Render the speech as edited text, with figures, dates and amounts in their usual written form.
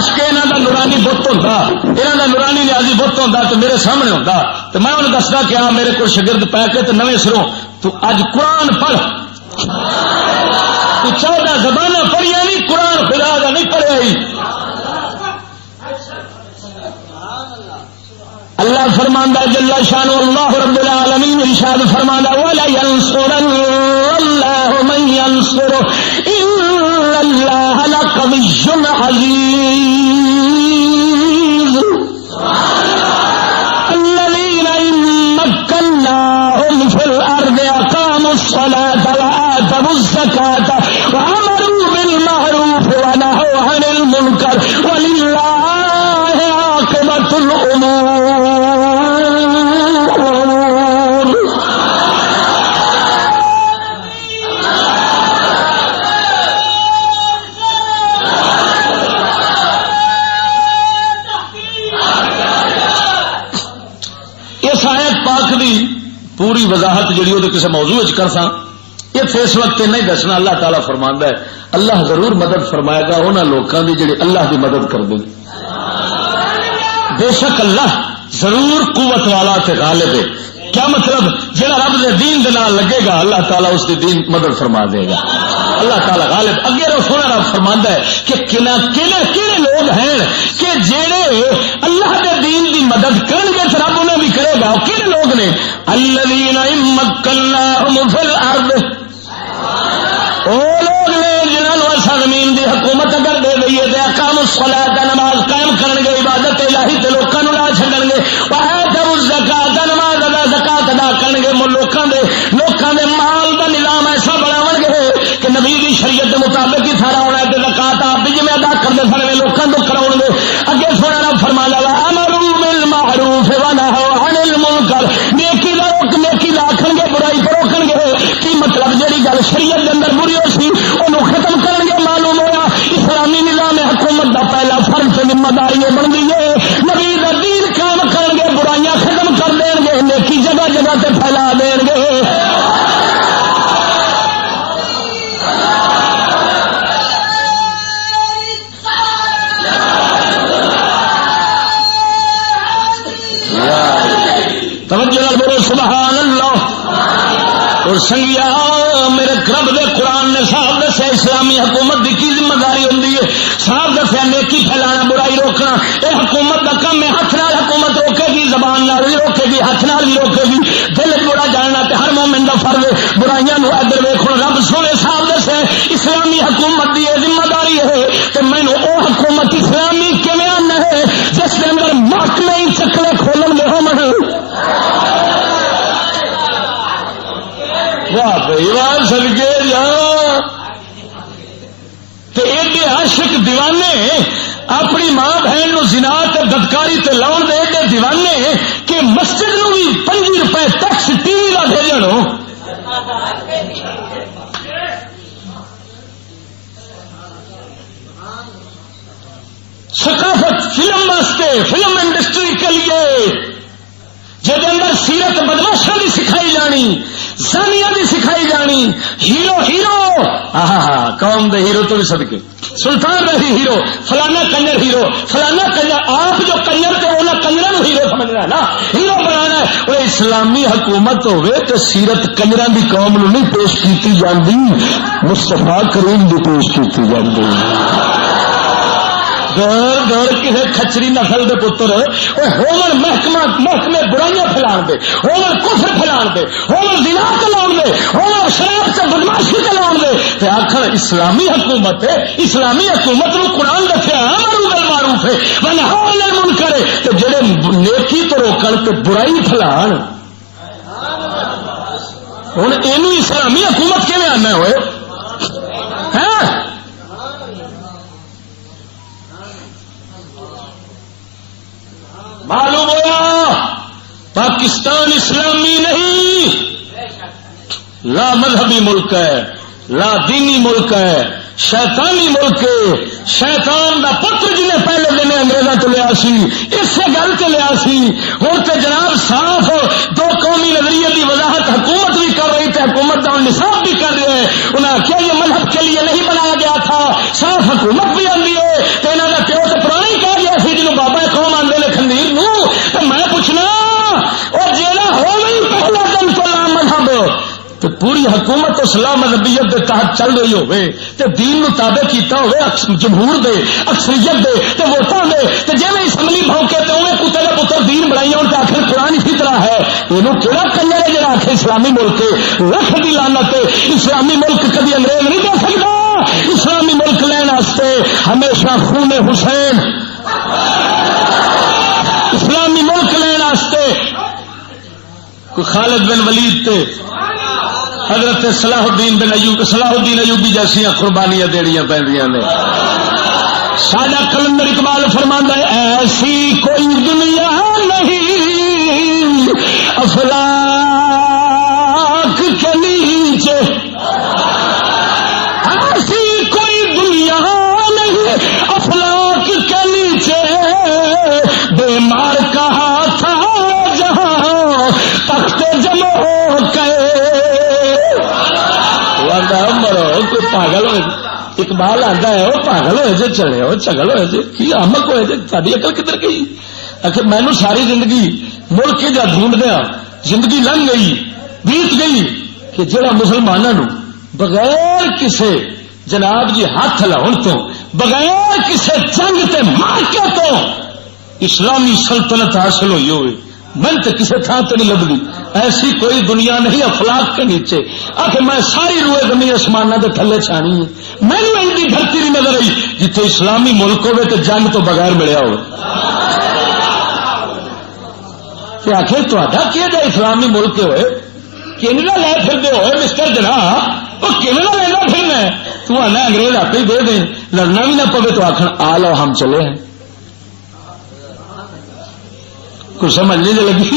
کاش کے انہوں کا نورانی بت ہوتا، انہوں کا نورانی نیازی بت ہوتا تو میرے سامنے ہوتا تو میں انہوں دستا کہ ہاں میرے کو شگرد پی کے تو نویں سروں تو اج قرآن پڑھ، تو 14 زبانیں پڑھیا نہیں، قرآن خدا کا نہیں پڑھیا ہی۔ اللہ فرماندا جل شانہ، اللہ رب العالمین ارشاد فرماندا ولا ينصرن الله من ينصره ان الله لقوي عزيز الذين ان مكناهم في الارض اقاموا الصلاة وآتوا الزكاة وامروا بالمعروف ونهوا عن المنكر ولله عاقبة الامور۔ پوری وضاحت جڑی وہ کسی موضوع کر سا یہ اس وقت نہیں دسنا۔ اللہ تعالیٰ فرماندا ہے اللہ ضرور مدد فرمائے گا انہوں لوگوں کی جڑے اللہ کی مدد کر دیں، بے شک اللہ ضرور قوت والا تے غالب ہے۔ کیا مطلب؟ جڑا رب دے دین دے نال لگے گا اللہ تعالیٰ اس کی دین مدد فرما دے گا، اللہ تعالیٰ غالب۔ اگے سونا رب فرماندا ہے کہ کہڑے لوگ ہیں کہ جڑے اللہ دے دین دی مدد کرن گے تو رب انہیں بھی کرے گا۔ کہڑے لوگ نے؟ الذین ان مکناہم فی الارض، وہ لوگ نے جنہوں اصا زمین دی حکومت اگر دے دئیے تو اقاموا الصلاۃ، نماز قائم کرن گے، عبادت الہی تے لوکاں نوں لا چھڈن گے، وآتوا الزکاۃ، نماز ادا زکات ادا کرن گے، لوکاں دے مال دا نظام ایسا بناون گے کہ نبی دی شریعت دے مطابق ہی سارا ہونا ہے، تے زکات آپ بھی جویں ادا کردے سن لوکاں تو کراون گے۔ اگے سونا رب فرماندا ہے امروا بالمعروف ونہوا عن المنکر، نیکی دا حکم نیکی دا آکھن گے، برائی تو روکن گے۔ کی مطلب؟ جہی گل شریعت دے اندر بری ہو سی انہوں ختم کرن گے۔ معلوم ہوا اسلامی نظام حکومت دا پہلا فرض ذمہ داری یہ بنتی ہے نبی دا دین قائم کرن گے، برائیاں ختم کر دین گے، نیکی جگہ جگہ تے پھیلا دین گے۔ توجہ نال بولو سبحان اللہ۔ اور سنگیا میرے رب دے قرآن نے صاحب دسیا اسلامی حکومت کی کی ذمہ داری ہوتی ہے، صاحب دسیا نیکی پھیلانا، برائی روکنا، یہ حکومت کا کم ہے۔ ہاتھ نال حکومت روکے گی، زبان نال بھی روکے گی، ہاتھ نال بھی روکے گی، دل برا جاننا تے ہر مومن دا فرض ہے۔ برائیاں نو ادھر ویکھو، رب سونے صاحب دسیا اسلامی حکومت کی یہ ذمہ داری ہے کہ مینوں او حکومت اسلامی کیویں آنا ہے جس کے اندر محکمے ہی چکلے کھولن دے ہون۔ واہ بھائی واہ سدکے جا، ایڈے عاشق دیوانے اپنی ماں بہن نو زنا تے بدکاری تے لاؤن دے ایڈے دیوانے کہ مسجد نو بھی 5 روپے ٹیکس ٹی وی کا بھیجن۔ ثقافت فلم واسطے، فلم انڈسٹری کے لیے جہد اندر سیرت بدماشاں دی سکھائی جانی، زانیاں دی سکھائی جانی، ہیرو قوم دے ہیرو تو بھی صدقے، سلطان رہی ہیرو، فلانا کنجر ہیرو، فلانا کنجر، آپ جو کنجر تو انہاں کنجراں نو ہیرو سمجھنا ہے نا، ہیرو بنانا ہے۔ وہ اسلامی حکومت ہوے تو سیرت کنجراں دی قوم نو نہیں پیش کیتی جاندی، مصطفیٰ کریم دی پیش کیتی جاندی۔ دور کسی کچری نسل دے پتر ہومن محکمے برائیاں پھیلان دے، ہومن کفر پھیلان دے، ہومن زنا چلاؤ دے، ہومن شراب سے بدماشی چلاؤ دے، تے آخر اسلامی حکومت ہے۔ اسلامی حکومت نو قرآن دسیا امروا بالمعروف ہے ونہوا عن المنکر، تے جڑے نیکی تو روکن تے برائی پھیلان، ہن اینو اسلامی حکومت کیویں آنا ہوئے؟ ہاں معلوم ہوا پاکستان اسلامی نہیں، لا مذہبی ملک ہے، لا دینی ملک ہے، شیطانی ملک ہے۔ شیطان دا پتر جنہیں پہلے دن انگریزاں تو لیا سی، اس سے گل کے لیا سی، ہوں تو جناب صاف دو قومی نظریے کی وضاحت حکومت بھی کر رہی تھی، حکومت کا نصاب بھی کر رہے ہیں۔ انہیں کیا یہ مذہب کے لیے نہیں بنایا گیا تھا، صاف حکومت بھی آتی ہے تو انہوں نے پیو تو پوری حکومت اسلام نبیت کے تحت چل رہی ہوئے تے دین نو تابع کیتا ہوئے جمہور دے اکثریت دے تے ووٹاں دے تے جویں اسمبلی بھونکے تے اوویں کتے دا پتر دین بنائی ہون تے آخر قرآن اسی طرح ہے. اینو کیڑا کنجر ہے جڑا آخے اسلامی ملک لکھ دی لعنت اسلامی ملک کبھی انگریز نہیں دے سکتا. اسلامی ملک لین واسطے ہمیشہ خون حسین اسلامی ملک لین واسطے کوئی خالد بن ولید تے حضرت صلاح الدین ایوبی جیسی قربانیاں دینیاں پہنیاں نے. ساڈا کلندر اقبال فرماندا ہے ایسی کوئی دنیا نہیں افلاک کے نیچے، ایسی کوئی دنیا نہیں افلاک کے نیچے، بیمار کہا تھا جہاں تخت جمع ہو گئے. مرو کوئی پاگل ہوئے اقبال آتا ہے وہ پاگل ہوئے جی چلے ہو چگل ہوئے جی کی احمق ہوئے جی تاری عقل کدھر گئی. آخر مینو ساری زندگی ملک جا ڈھونڈ دیا زندگی لنگ گئی بیت گئی کہ جڑا مسلمانوں بغیر کسے جناب جی ہاتھ لاؤن تو بغیر کسے جنگ تے مارکے تو اسلامی سلطنت حاصل ہوئی ہوئے من تو کسی تھان تو نہیں لبھی. ایسی کوئی دنیا نہیں افلاق کے نیچے. آخر میں ساری روئے زمین آسمانہ کے تھلے چھانی ہے مینو ایسی دھرتی نہیں نظر آئی جتنے اسلامی ملک ہوئے تو جنگ تو بغیر ملیا ہو. آخر تا کیا جائے اسلامی ملک ہوئے کینیڈا لے پھرتے ہوئے مسٹر جناح وہ کینیڈا لینا پھرنا ہے تو آنا انگریز آپ ہی دے دیں لڑنا بھی نہ پوے تو آخر آ لو ہم چلے ہیں. کچھ سمجھ نہیں لگی.